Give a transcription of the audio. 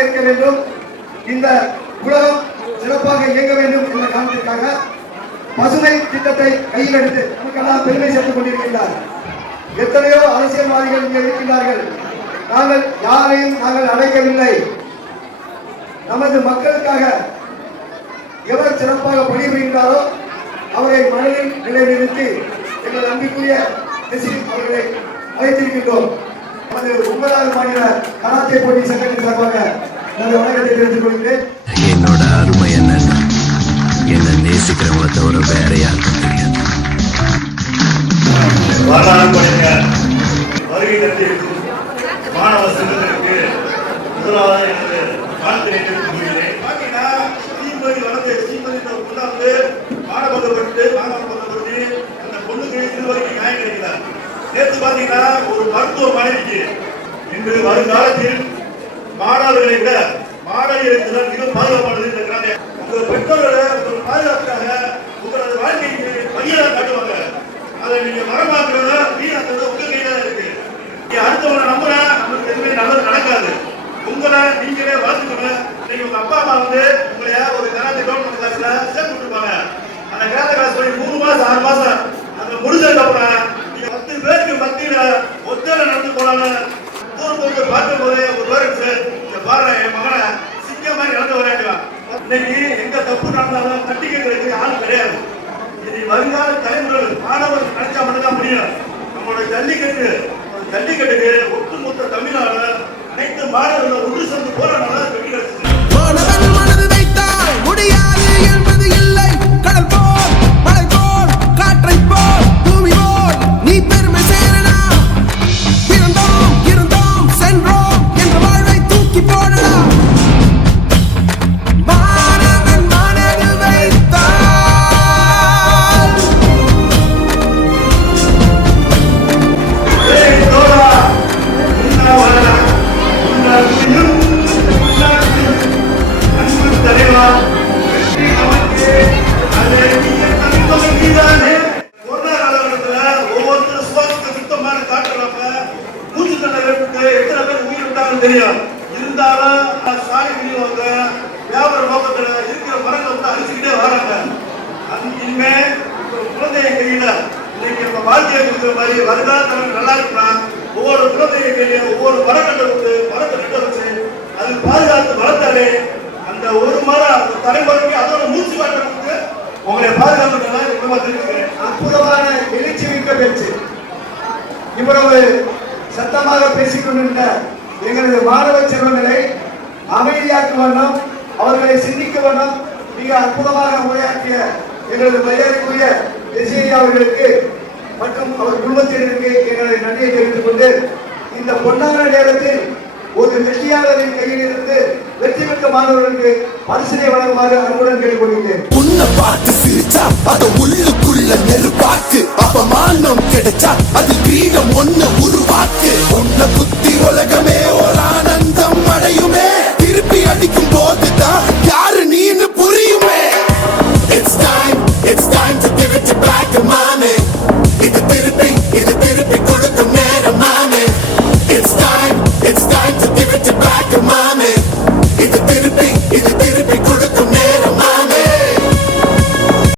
இருக்க வேண்டும். இந்த உலகம் சிறப்பாக இயங்க வேண்டும் என்ற காரணத்திற்காக பசுமை திட்டத்தை கையில் எடுத்து நமக்கெல்லாம் பெருமை சேர்த்துக் கொண்டிருக்கின்றார். எத்தனையோ அரசியல்வாதிகள் இங்கே நாங்கள் யாரையும் நாங்கள் அழைக்கவில்லை. நமது மக்களுக்காக எவர் சிறப்பாக பணிபுரிகின்றாரோ அவரை மனதில் நிலைநிறுத்தி எங்கள் நெசிலின் அவர்களை அழைத்திருக்கின்றோம். நமது ஒன்பதாவது மாநில கராத்தே போட்டி சங்கத்தின் சார்பாக எனது வணக்கத்தை தெரிவித்துக் கொள்கிறேன். என்னோட அருமை என்னன்னா என்னை நேசிக்கிறவங்கள தவிர வேற யாருக்கும் தெரியாது. வரலாறு வருகை மாணவ செல்வதற்கு முதலாவது எனது தெரிவித்துக் கொள்கிறேன். பாத்தீங்கன்னா வளர்ந்து ஸ்ரீமதி கொண்டாந்து அந்த பொண்ணுக்கு இதுவரைக்கும் நியாயம் கிடைக்கல. நேற்று பாத்தீங்கன்னா ஒரு மருத்துவ மனைவிக்கு இன்று வருங்காலத்தில் மாணவர்களை விட மாணவியருக்கு தான் மிக பாதுகாப்பானது இந்த உங்க பெற்றோர்களை பாதுகாப்பு பாதுகாப்புக்காக உங்களது வாழ்க்கைக்கு பையனாக காட்டுவாங்க அதை நீங்க மரமாக்குறதா வீணாக்குறது உங்க கையில தான் இருக்கு நீங்க அடுத்தவங்களை நம்புறா நமக்கு எதுவுமே நல்லது நடக்காது உங்களை நீங்களே வளர்த்துக்கோங்க நீங்க உங்க அப்பா அம்மா வந்து உங்களை ஒரு கராத்தே கவர்மெண்ட் கிளாஸ்ல சேர்த்து விட்டுருப்பாங்க அந்த காசு போய் மூணு மாசம் ஆறு மாசம் அந்த முடிஞ்சதுக்கு அப்புறம் நீங்க பத்து பேருக்கு மத்தியில ஒத்தேல நடந்து போனாலும் தூரம் போட்டு பார்க்கும் போதே ஒரு பேரண்ட்ஸ் இந்த பாரு என் மகனை சிங்க மாதிரி நடந்து விளையாடுவான் இன்னைக்கு எங்க தப்பு நடந்தாலும் தட்டி கேட்கறதுக்கு ஆள் கிடையாது. இது வருங்கால தலைமுறைகள் மாணவர் நினைச்சா மட்டும்தான் முடியும் நம்மளோட ஜல்லிக்கட்டு ஜல்லிக்கட்டுக்கு ஒட்டுமொத்த தமிழ்நாடு அனைத்து மாணவர்கள் ஒன்று சேர்ந்து போராடணும். தெரியும். இருந்தாலும் சாலை விநியோக வியாபார நோக்கத்தில் இருக்கிற மரங்களை வந்து அழிச்சுக்கிட்டே வராங்க. அது இனிமே குழந்தைய கையில இன்னைக்கு நம்ம வாழ்க்கையை கொடுக்குற மாதிரி வருங்காலத்தில் நல்லா இருக்கலாம். ஒவ்வொரு குழந்தைய கையில ஒவ்வொரு மரக்கட்டை வந்து மரத்தை நட்ட வச்சு அது பாதுகாத்து வளர்த்தாலே அந்த ஒரு மரம் அந்த தலைமுறைக்கு அதோட மூச்சு காட்டுறதுக்கு உங்களை பாதுகாப்புக்கெல்லாம் இந்த தெரிஞ்சுக்கிறேன் அற்புதமான எழுச்சி மிக்க பேச்சு. இவ்வளவு சத்தமாக பேசிக்கொண்டிருந்த எங்களது மாணவ செல்வங்களை அமைதியாக்க வேண்டும் அவர்களை சிந்திக்க வேண்டும் மிக அற்புதமாக உரையாற்றிய எங்களது மரியாதைக்குரிய எஸ்ஏரி அவர்களுக்கு மற்றும் அவர் குடும்பத்தினருக்கு எங்களது நன்றியை தெரிவித்துக் கொண்டு இந்த பொன்னான நேரத்தில் ஒரு வெற்றியாளரின் கையில் இருந்து வெற்றி பெற்ற மாணவர்களுக்கு பரிசனை வழங்குமாறு அன்புடன் கேட்டுக்கொள்கிறேன் உன்னை பார்த்து சிரிச்சா அத உள்ளுக்குள்ள நெருப்பாக்கு. அப்பமானம் கிடைச்சா அது கிரீடம் ஒண்ணு உருவாக்கு the money.